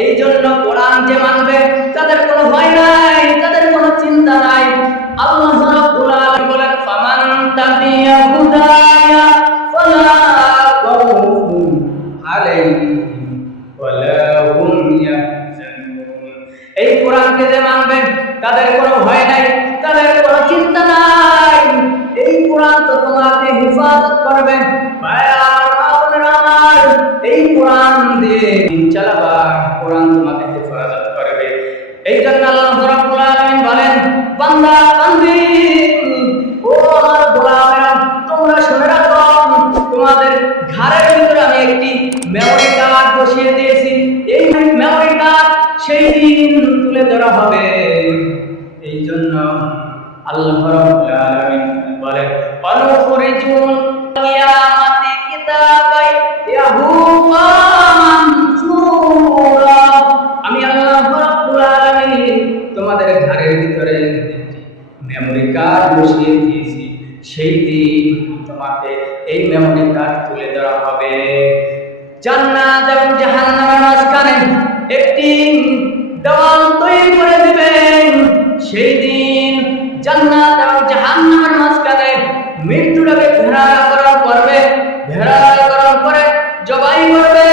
এই জন্য কোরআন যে মানবে তাদের কোনো ভয় নাই, তাদের কোনো চিন্তা নাই। আল্লাহ রাব্বুল আলামিন বলেন, ফামান তাবিয়া হুদায়া ফালা খাউফুন আলাইহিম ওয়ালা হুম ইয়াহজানুন। এই কোরআনকে যে মানবে তাদের কোনো ভয় নাই, তাদের কোনো চিন্তা নাই। এই কোরআন তো তোমাকে হেফাজত করবে। এই কোরআন দিয়ে দিন চালাবা, কোরআন তোমাকে হেফাজত করবে। এই জন্য আল্লাহ রাব্বুল আলামিন বলেন, বান্দা বান্দি ও আমার গোলামেরা, তোমরা শুনে রাখো, তোমাদের ঘাড়ের ভিতরে আমি একটি মেমরি কার্ড বসিয়ে দিয়েছি। এই মেমরি কার্ড সেই দিন তুলে ধরা হবে। এই জন্য আল্লাহ রাব্বুল আলামিন বলেন, অনুখরিজুল কিয়ামাতি কিতাবাই ইয়াহুকা মানসুরা। আমি আল্লাহ রাব্বুল আলামিন তোমাদের ঘরের ভিতরে মেমরি কার্ড বসিয়ে দিয়েছি। সেই দিন তোমাকে এই মেমরি কার্ড তুলে ধরা হবে। জান্নাত এবং জাহান্নামের মাঝখানে একটি দেওয়াল তৈরি করে দিবেন। সেই দিন জান্নাত এবং জাহান্নামের মাঝখানে মৃত্যুটাকে ঘেরাকরণ করবে, ঘেরাকরণ করে জবাই করবে।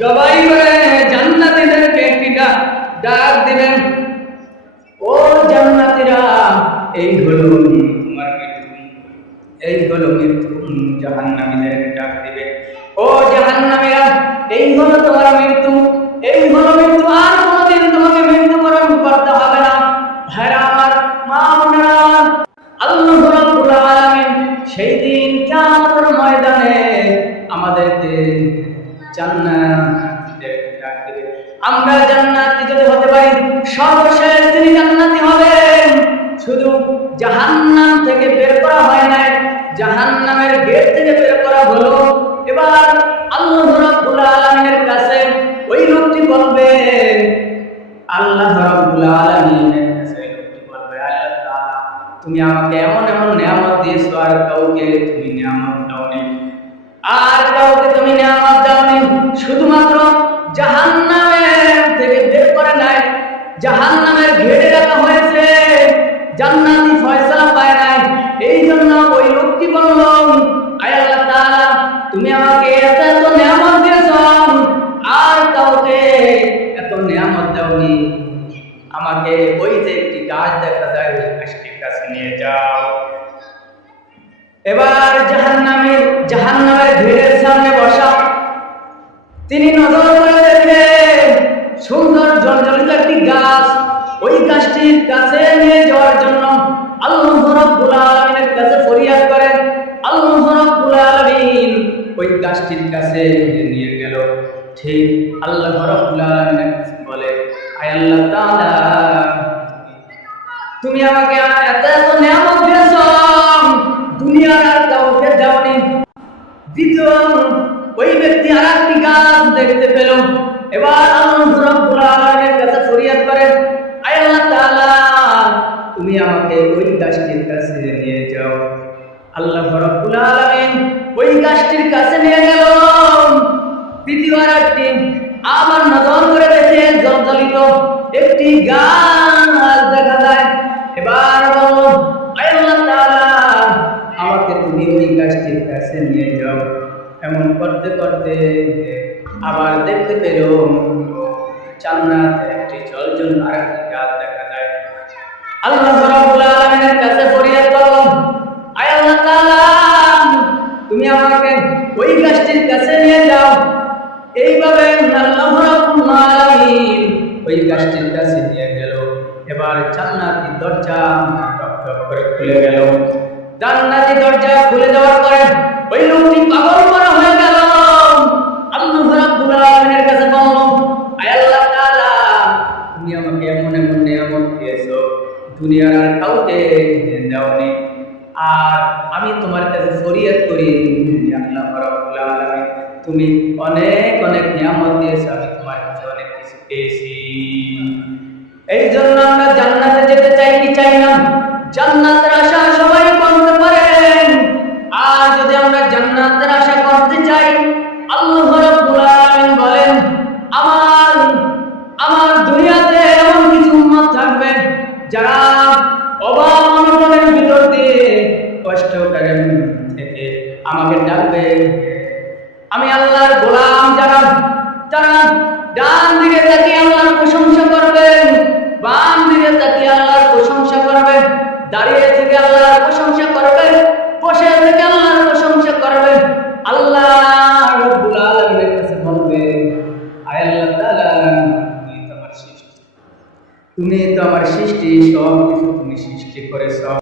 জবাই করে জান্নাতীদেরকে একটি ডাক দিবেন, ও জান্নাতীরা, এই হলো তোমার মৃত্যু, এই হলো মৃত্যু। জাহান্নামীদেরকে ডাক দিবে, ও জাহান্নামীরা, এই হলো তোমার মৃত্যু, এই হলো মৃত্যু। আর কোনোদিন তোমাকে মৃত্যুবরণ করতে হবে না। ভাইরা আমার, মা বোনেরা, আল্লাহ রাব্বুল আলামিন সেই দিন কিয়ামতের ময়দানে আমাদেরকে জান্নাতে ডাক দিবে। আমরা জান্নাতি যদি হতে পারি, সর্বশেষ তিনি জান্নাতি হবেন। শুধু জাহান্নাম থেকে বের করা হয় নাই, জাহান্নামের গেট থেকে বের করা হলো। এবার আল্লাহ রাব্বুল আলামিনের কাছে ওই লোকটি বলবে, আল্লাহ রাব্বুল আলামিনের কাছে ওই লোকটি বলবে, আল্লাহ তাআলা, তুমি আমাকে এমন এমন নিয়ামত দিয়েছো, আর কাউকে তুমি নিয়ামত দাওনি, আর কাউকে তুমি নিয়ামত দাওনি। শুধুমাত্র জাহান্নামের থেকে বের করে নাই, জাহান্নামের ঘেরে রাখা হয়েছে, জান্নাতি ফয়সালা পায় নাই। এই জন্য ওই লোকটি বলল, আয় আল্লাহ তাআলা, তুমি আমাকে এত এত নিয়ামত দিয়েছো, আর কাউকে এত নিয়ামত দাওনি। আমাকে ওই যে একটি গাছ দেখা যায়, ওই গাছটির কাছে নিয়ে যাও। এবার জাহান্নামের ঘেরের সামনে বসা, তিনি নজর করে দেখেন সুন্দর জলজলিত একটি গাছ। ওই গাছটির কাছে নিয়ে যাওয়ার জন্য আল্লাহ রাব্বুল আলামিনের কাছে ফরিয়াদ করেন। আল্লাহ রাব্বুল আলামিন ওই গাছটির কাছে নিয়ে গেল। ঠিক আল্লাহ রাব্বুল আলামিনের কাছে বলে, আয় আল্লাহ তাআলা, তুমি আমাকে এত এত নিয়ামত দিয়েছো, দুনিয়ার আর কাউকে দাওনি। দ্বিতীয় ওই ব্যক্তি আর একটি গাছ দেখতে পেল। এবার আল্লাহ রাব্বুল আলামিনের কাছে ফরিয়াদ করে, আয় আল্লাহ তাআলা, তুমি আমাকে ওই গাছটির কাছে নিয়ে যাও। আল্লাহ রাব্বুল আলামিন ওই গাছটির কাছে নিয়ে গেল। দ্বিতীয়বার একটি আবার নজর করে দেখে জলজলিত একটি গাছ দেখা যায়। এবার বলো, আয় আল্লাহ তাআলা, আমাকে তুমি ওই গাছটির কাছে নিয়ে যাও। এমন করতে করতে আবার দেখতে পেল জান্নাতে একটি জলজল আরেকটি গাছ দেখা যায়। আল্লাহ রাব্বুল আলামিনের কাছে ফরিয়াদ করলাম, আয় আল্লাহ তাআলা, তুমি আমাকে ওই গাছটির কাছে নিয়ে যাও। এইভাবে আল্লাহ রাব্বুল আলামিন ওই গাছটির কাছে নিয়ে গেল। এবার জান্নাতি দরজা টক টক করে খুলে গেল। জান্নাতি দরজা খুলে যাওয়ার পরে ওই লোকটি পাগল করা হয়ে গেল। আল্লাহ রাব্বুল আলামিনের কাছে বলল, আয় আল্লাহ তাআলা, তুমি আমাকে এমন এমন নিয়ামত দিয়েছো, দুনিয়ার আর কাউকে দাওনি। আর আমি তোমার কাছে ফরিয়াদ করি, আল্লাহ রাব্বুল আলামিন, তুমি অনেক অনেক নিয়ামত দিয়েছো, আমি তোমার কাছে অনেক কিছু পেয়েছি। এই জন্য আমরা জান্নাতে যেতে চাই কি চাই না? জান্নাতের আশা সবাই করতে পারেন। আর যদি আমরা জান্নাতের আশা করতে চাই, আল্লাহ রাব্বুল আলামিন বলেন, আমার পরিবারের থেকে আমাকে ডাকবে। আমি আল্লাহর গোলাম যারা যারা ডান দিকে তাকিয়ে আল্লাহর প্রশংসা করবে, বাম দিকে তাকিয়ে আল্লাহর প্রশংসা করবে, দাঁড়িয়ে থেকে আল্লাহর প্রশংসা করবে, বসে থেকে আল্লাহর প্রশংসা করবে। আল্লাহ রাব্বুল আলামিনের কাছে বলবে, আয় আল্লাহ তাআলা, তুমি তো আমার সৃষ্টি, সব কিছু তুমি সৃষ্টি করেছো।